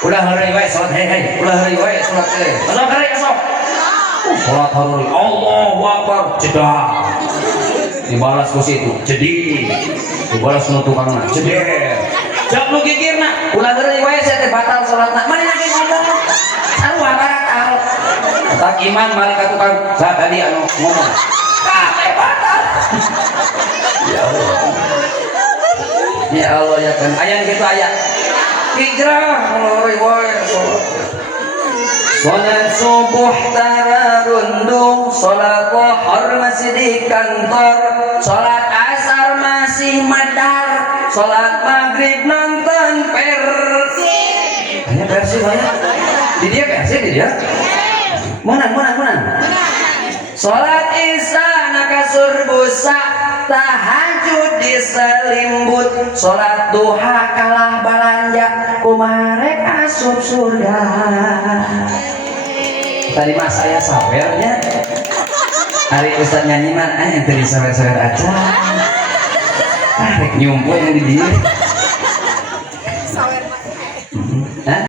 ulah hari wae salat hei ulah hari wae salat hei salat hari esok salat hari Allahu Akbar jedah dibalas ku situ jadi dibalas nu tukangna jeder jak nu gigirna ulah hari wae saya teh batal salatna mani lagi ngomong sarua batal tak iman mari ka tukang sa tadi anu ngomong kabeh batal ya Allah ya Allah ya kan aya gitu aya hijrah riwayat salat subuh tararundung salat zuhur masih di kantor salat asar masih medar salat maghrib nonton Persib hanya Persib banyak di dia Persib di dia menang salat isya nakasur busa tahajud diselimbut salat duha kalah balanja kumarek asup surga tadi mas saya sawernya hari ustad nyanyi mah ente disawer-sawer aja rek nyumpul yang di dia